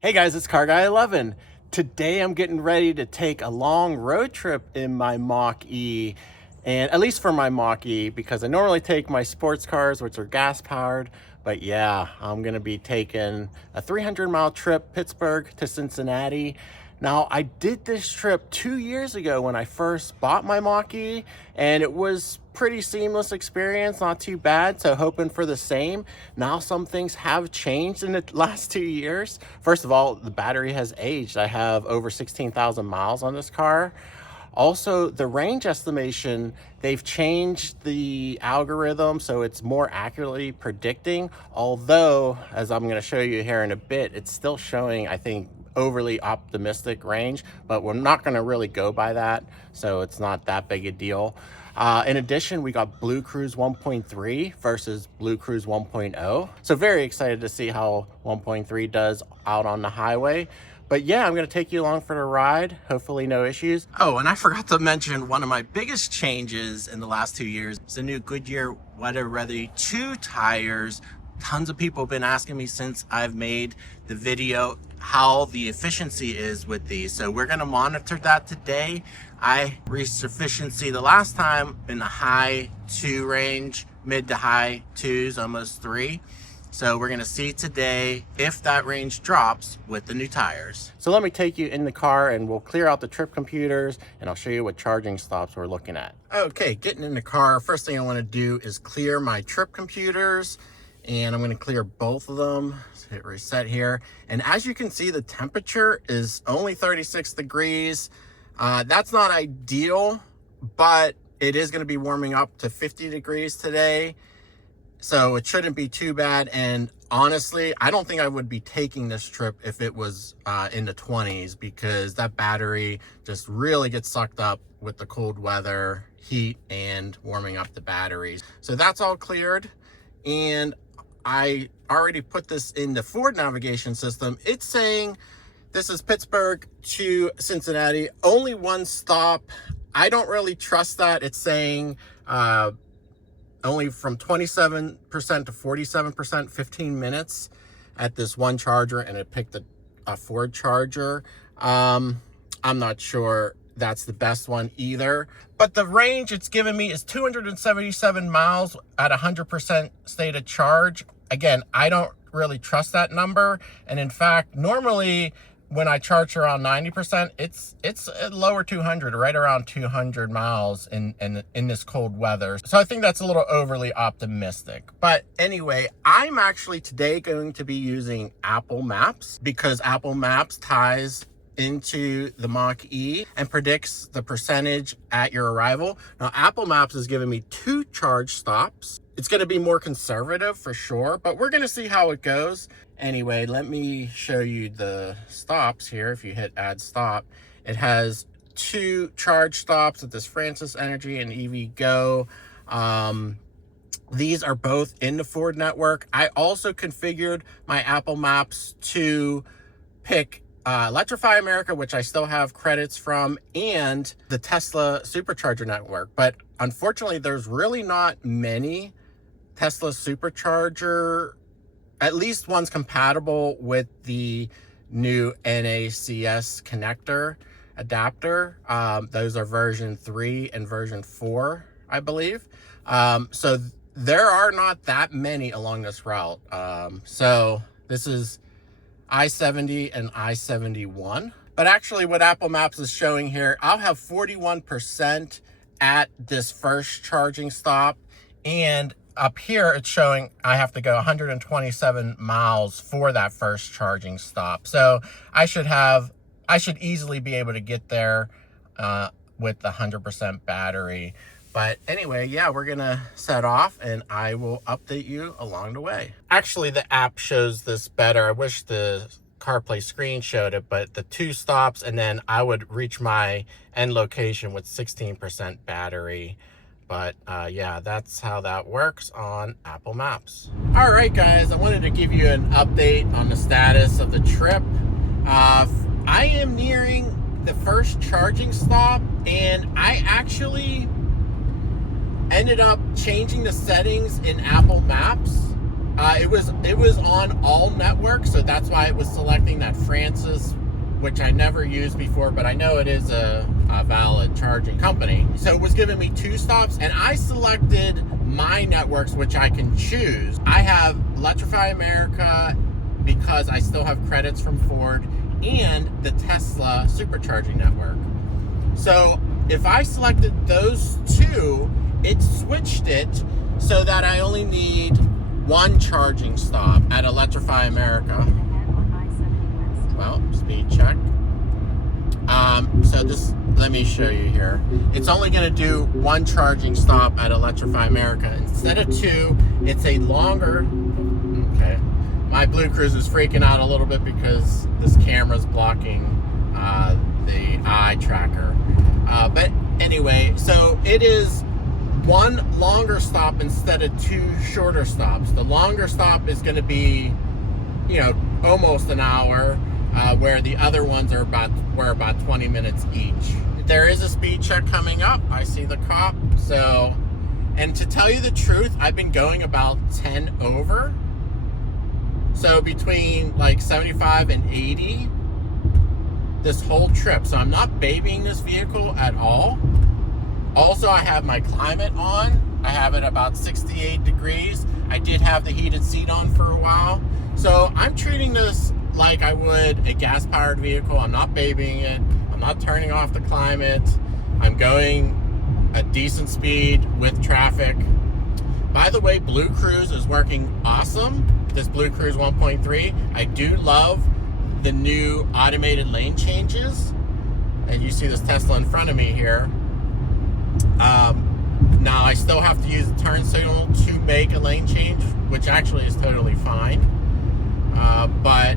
Hey guys, it's Car Guy 11. Today I'm getting ready to take a long road trip in my Mach-E, and at least for my Mach-E, because I normally take my sports cars, which are gas powered. But yeah, I'm gonna be taking a 300-mile trip, Pittsburgh to Cincinnati. Now, I did this trip 2 years ago when I first bought my Mach-E, and it was pretty seamless experience, not too bad, so hoping for the same. Now some things have changed in the last 2 years. First of all, the battery has aged. I have over 16,000 miles on this car. Also, the range estimation, they've changed the algorithm so it's more accurately predicting, although, as I'm going to show you here in a bit, it's still showing, I think, overly optimistic range, but we're not going to really go by that, so it's not that big a deal. In addition, we got bluecruise 1.3 versus bluecruise 1.0. So very excited to see how 1.3 does out on the highway. But yeah, I'm going to take you along for the ride. Hopefully no issues. Oh, and I forgot to mention one of my biggest changes in the last 2 years is the new Goodyear WeatherReady 2 tires. Tons of people have been asking me since I've made the video how the efficiency is with these. So we're going to monitor that today. I reached efficiency the last time in the high 2 range, mid to high 2s, almost 3. So we're going to see today if that range drops with the new tires. So let me take you in the car and we'll clear out the trip computers and I'll show you what charging stops we're looking at. Okay, getting in the car, first thing I want to do is clear my trip computers. And I'm going to clear both of them. Let's hit reset here. And as you can see, the temperature is only 36 degrees. That's not ideal, but it is going to be warming up to 50 degrees today. So it shouldn't be too bad. And honestly, I don't think I would be taking this trip if it was in the 20s, because that battery just really gets sucked up with the cold weather, heat, and warming up the batteries. So that's all cleared. And I already put this in the Ford navigation system. It's saying this is Pittsburgh to Cincinnati, only one stop. I don't really trust that. It's saying only from 27% to 47%, 15 minutes at this one charger, and it picked a Ford charger. I'm not sure that's the best one either. But the range it's given me is 277 miles at 100% state of charge. Again, I don't really trust that number. And in fact, normally when I charge around 90%, it's a lower 200, right around 200 miles in this cold weather. So I think that's a little overly optimistic. But anyway, I'm actually today going to be using Apple Maps, because Apple Maps ties into the Mach-E and predicts the percentage at your arrival. Now, Apple Maps has given me 2 charge stops. It's going to be more conservative for sure, but we're going to see how it goes. Anyway, let me show you the stops here. If you hit add stop, it has 2 charge stops at this Francis Energy and EVgo. These are both in the Ford network. I also configured my Apple Maps to pick Electrify America, which I still have credits from, and the Tesla supercharger network. But unfortunately, there's really not many Tesla supercharger, at least one's compatible with the new NACS connector adapter. Those are version 3 and version 4, I believe. So there are not that many along this route. So this is I-70 and I-71. But actually what Apple Maps is showing here, I'll have 41% at this first charging stop. And up here it's showing I have to go 127 miles for that first charging stop. So I should easily be able to get there with the 100% battery. But anyway, yeah, we're going to set off and I will update you along the way. Actually, the app shows this better. I wish the CarPlay screen showed it, but the 2 stops and then I would reach my end location with 16% battery. But yeah, that's how that works on Apple Maps. All right, guys, I wanted to give you an update on the status of the trip. I am nearing the first charging stop, and I actually ended up changing the settings in Apple Maps It was on all networks, so that's why it was selecting that Francis, which I never used before, but I know it is a valid charging company. So it was giving me 2 stops, and I selected my networks, which I can choose. I have Electrify America because I still have credits from Ford, and the Tesla supercharging network. So if I selected those 2, it switched it so that I only need 1 charging stop at Electrify America. Well, speed check. So just let me show you here. It's only going to do 1 charging stop at Electrify America. Instead of 2, it's a longer... Okay. My bluecruise is freaking out a little bit because this camera's blocking the eye tracker. But anyway, so it is 1 longer stop instead of 2 shorter stops. The longer stop is going to be, you know, almost an hour, where the other ones are about 20 minutes each. There is a speed check coming up. I see the cop. So, and to tell you the truth, I've been going about 10 over. So between like 75 and 80 this whole trip. So I'm not babying this vehicle at all. Also, I have my climate on. I have it about 68 degrees. I did have the heated seat on for a while. So I'm treating this like I would a gas-powered vehicle. I'm not babying it. I'm not turning off the climate. I'm going a decent speed with traffic. By the way, bluecruise is working awesome. This bluecruise 1.3. I do love the new automated lane changes. And you see this Tesla in front of me here. Now I still have to use the turn signal to make a lane change, which actually is totally fine. But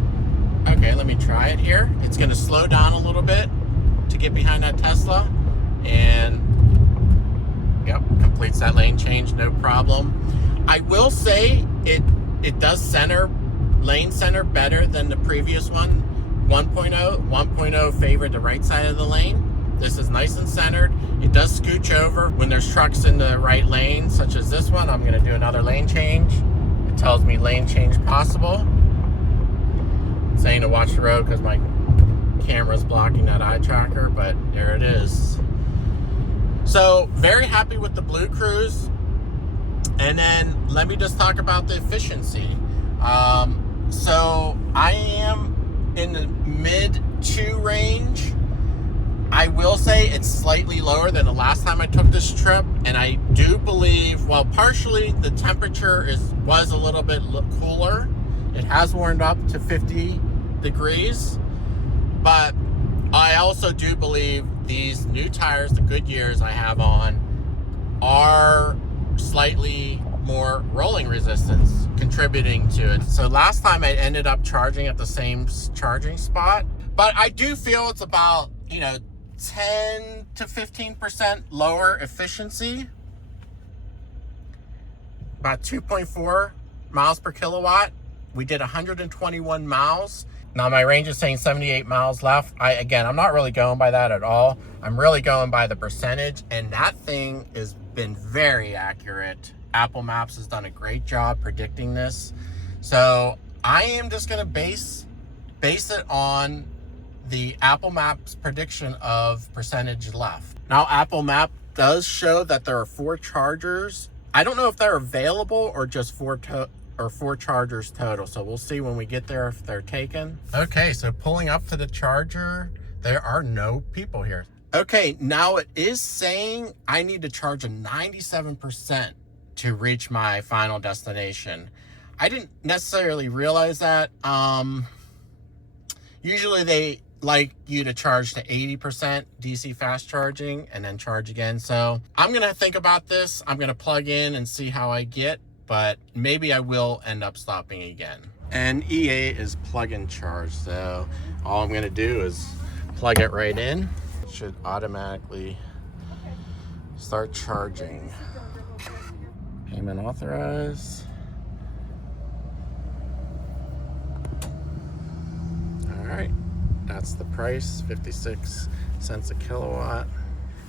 okay, let me try it here. It's going to slow down a little bit to get behind that Tesla, and yep, completes that lane change, no problem. I will say it does lane center better than the previous one, 1.0. 1.0 favored the right side of the lane. This is nice and centered. It does scooch over when there's trucks in the right lane, such as this one. I'm going to do another lane change. It tells me lane change possible. It's saying to watch the road because my camera's blocking that eye tracker, but there it is. So very happy with the bluecruise. And then let me just talk about the efficiency. So I am in the mid 2 range. I will say it's slightly lower than the last time I took this trip, and I do believe, well, partially the temperature was a little bit cooler. It has warmed up to 50 degrees, but I also do believe these new tires, the Goodyears I have on, are slightly more rolling resistance, contributing to it. So last time I ended up charging at the same charging spot, but I do feel it's about, 10 to 15% lower efficiency, about 2.4 miles per kilowatt. We did 121 miles. Now my range is saying 78 miles left. I'm not really going by that at all. I'm really going by the percentage, and that thing has been very accurate. Apple Maps has done a great job predicting this. So I am just gonna base it on the Apple Maps prediction of percentage left. Now Apple Map does show that there are 4 chargers. I don't know if they're available or just 4 chargers total. So we'll see when we get there if they're taken. Okay, so pulling up to the charger, there are no people here. Okay, now it is saying I need to charge a 97% to reach my final destination. I didn't necessarily realize that. Usually they like you to charge to 80% DC fast charging and then charge again. So I'm gonna think about this. I'm gonna plug in and see how I get, but maybe I will end up stopping again. And EA is plug and charge. So all I'm gonna do is plug it right in. It should automatically start charging. Payment authorized. All right. That's the price, 56 cents a kilowatt.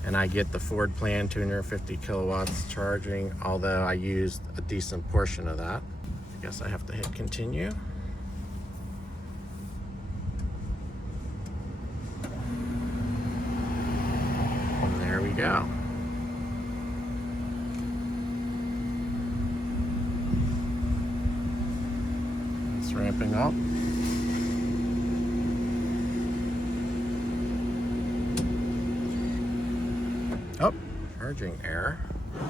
And I get the Ford plan, 250 kilowatts charging, although I used a decent portion of that. Guess I have to hit continue. And there we go. It's ramping up. Oh, charging error.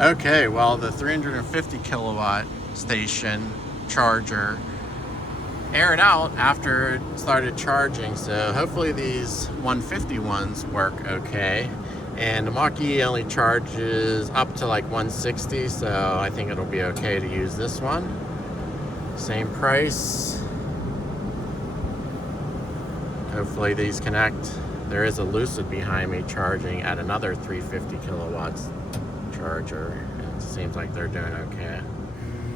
Okay, well, the 350 kilowatt station charger aired out after it started charging, so hopefully these 150 ones work okay. And the Mach-E only charges up to like 160, so I think it'll be okay to use this one. Same price. Hopefully these connect. There is a Lucid behind me charging at another 350 kilowatts charger. It seems like they're doing okay.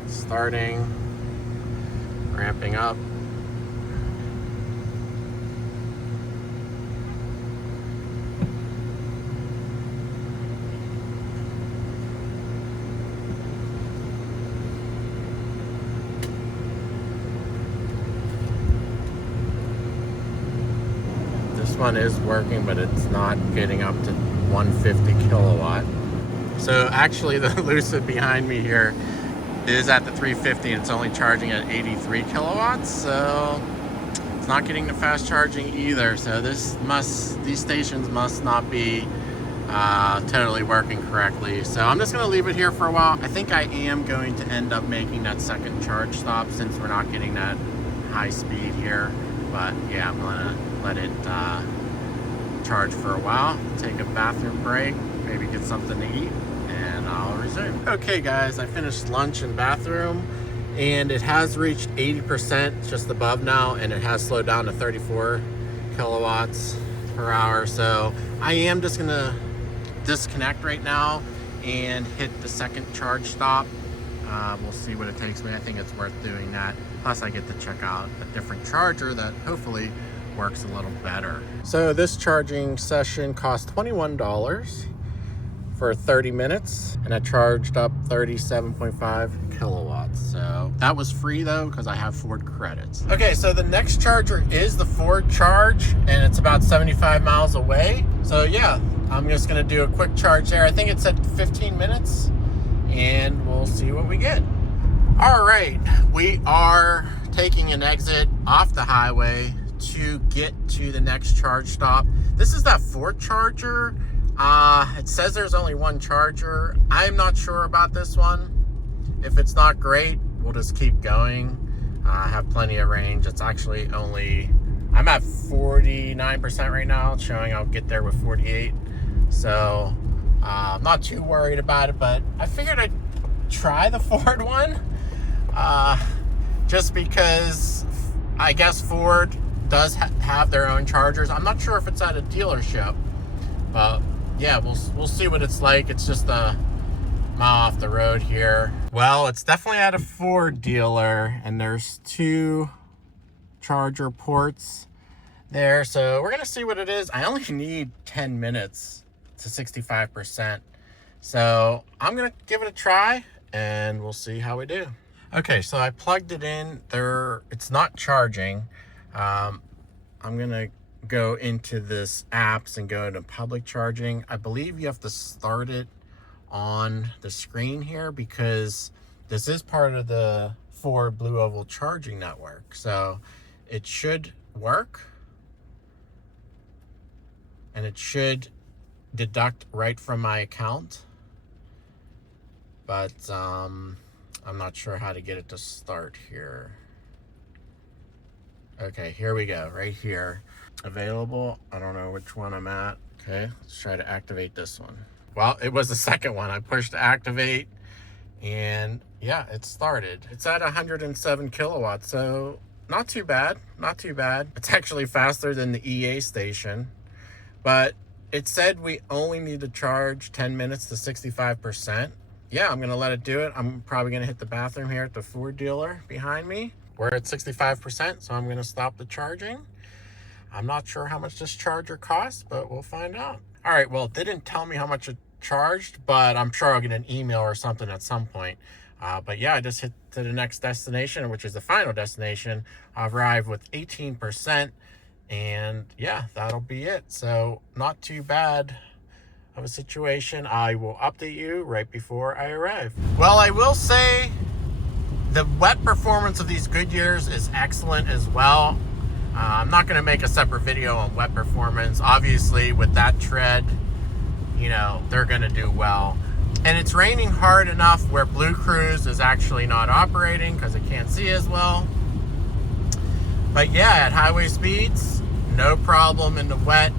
Starting, ramping up. This one is working, but it's not getting up to 150 kilowatt. So actually the Lucid behind me here is at the 350 and it's only charging at 83 kilowatts, so it's not getting the fast charging either. So these stations must not be totally working correctly. So I'm just gonna leave it here for a while. I think I am going to end up making that second charge stop since we're not getting that high speed here. But yeah, I'm gonna let it charge for a while, take a bathroom break, maybe get something to eat, and I'll resume. Okay guys, I finished lunch and bathroom, and it has reached 80% just above now, and it has slowed down to 34 kilowatts per hour. So I am just gonna disconnect right now and hit the second charge stop. We'll see what it takes me. I think it's worth doing that. Plus I get to check out a different charger that hopefully works a little better. So this charging session cost $21 for 30 minutes, and I charged up 37.5 kilowatts. So that was free though, because I have Ford credits. Okay, so the next charger is the Ford Charge, and it's about 75 miles away. So yeah, I'm just gonna do a quick charge there. I think it's at 15 minutes, and we'll see what we get. All right, we are taking an exit off the highway to get to the next charge stop. This is that Ford charger. It says there's only one charger. I'm not sure about this one. If it's not great, we'll just keep going. I have plenty of range. It's actually only, I'm at 49% right now. It's showing I'll get there with 48. So I'm not too worried about it, but I figured I'd try the Ford one. Just because I guess Ford does have their own chargers. I'm not sure if it's at a dealership, but yeah, we'll see what it's like. It's just a mile off the road here. Well, it's definitely at a Ford dealer, and there's 2 charger ports there. So we're gonna see what it is. I only need 10 minutes to 65%. So I'm gonna give it a try and we'll see how we do. Okay, so I plugged it in there. It's not charging. I'm gonna go into this apps and go into public charging. I believe you have to start it on the screen here because this is part of the Ford Blue Oval charging network. So it should work, and it should deduct right from my account. But I'm not sure how to get it to start here. Okay, here we go, right here. Available, I don't know which one I'm at. Okay, let's try to activate this one. Well, it was the second one. I pushed activate, and yeah, it started. It's at 107 kilowatts, so not too bad, not too bad. It's actually faster than the EA station, but it said we only need to charge 10 minutes to 65%. Yeah, I'm gonna let it do it. I'm probably gonna hit the bathroom here at the Ford dealer behind me. We're at 65%, so I'm gonna stop the charging. I'm not sure how much this charger costs, but we'll find out. All right, well, it didn't tell me how much it charged, but I'm sure I'll get an email or something at some point. But yeah, I just hit to the next destination, which is the final destination. I arrived with 18%, and yeah, that'll be it. So not too bad of a situation. I will update you right before I arrive. Well, I will say the wet performance of these Goodyears is excellent as well. I'm not going to make a separate video on wet performance. Obviously, with that tread, you know, they're going to do well. And it's raining hard enough where bluecruise is actually not operating because it can't see as well. But yeah, at highway speeds, no problem in the wet.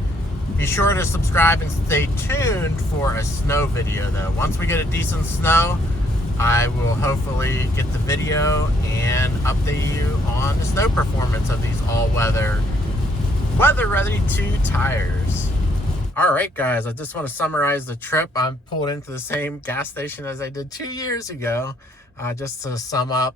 Be sure to subscribe and stay tuned for a snow video though. Once we get a decent snow, I will hopefully get the video and update you on the snow performance of these all-weather WeatherReady 2 tires. All right, guys, I just want to summarize the trip. I'm pulled into the same gas station as I did 2 years ago. Just to sum up,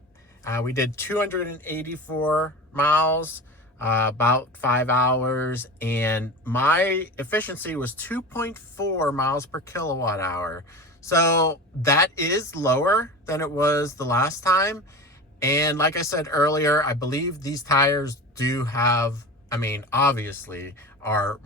we did 284 miles, about 5 hours, and my efficiency was 2.4 miles per kilowatt hour. So that is lower than it was the last time. And like I said earlier, I believe these tires do have, I mean, obviously have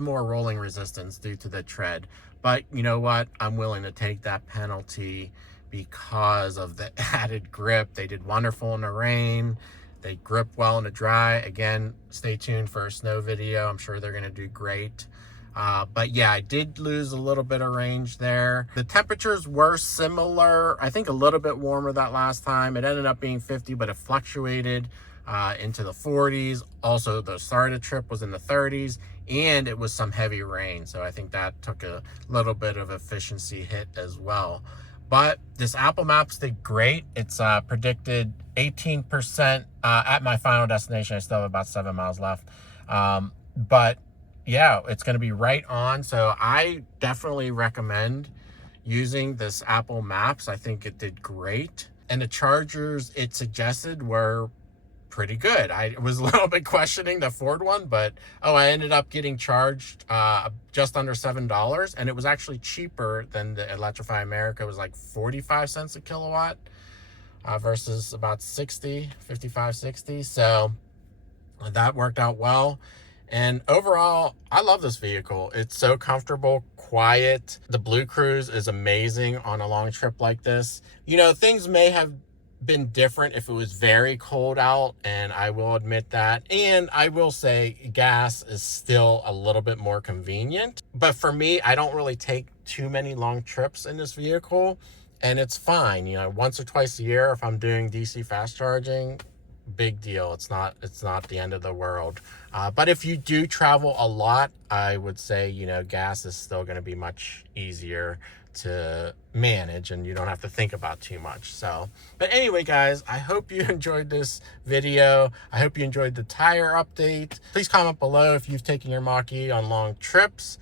more rolling resistance due to the tread. But you know what? I'm willing to take that penalty because of the added grip. They did wonderful in the rain. They grip well in the dry. Again, stay tuned for a snow video. I'm sure they're going to do great. But yeah, I did lose a little bit of range there. The temperatures were similar. I think a little bit warmer that last time. It ended up being 50, but it fluctuated into the 40s. Also, the start of the trip was in the 30s, and it was some heavy rain. So I think that took a little bit of efficiency hit as well. But this Apple Maps did great. It's predicted 18% at my final destination. I still have about 7 miles left. But yeah, it's going to be right on. So I definitely recommend using this Apple Maps. I think it did great. And the chargers it suggested were pretty good. I was a little bit questioning the Ford one, but I ended up getting charged just under $7, and it was actually cheaper than the Electrify America. It was like 45 cents a kilowatt versus about 55, 60. So that worked out well. And overall, I love this vehicle. It's so comfortable, quiet. The bluecruise is amazing on a long trip like this. You know, things may have been different if it was very cold out, and I will admit that. And I will say gas is still a little bit more convenient. But for me, I don't really take too many long trips in this vehicle, and it's fine. You know, once or twice a year if I'm doing DC fast charging, big deal. It's not the end of the world. But if you do travel a lot, I would say, you know, gas is still going to be much easier to manage, and you don't have to think about too much. So, but anyway, guys, I hope you enjoyed this video. I hope you enjoyed the tire update. Please comment below if you've taken your Mach-E on long trips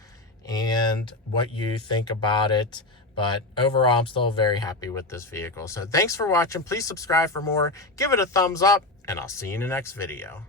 and what you think about it. But overall, I'm still very happy with this vehicle. So thanks for watching. Please subscribe for more. Give it a thumbs up, and I'll see you in the next video.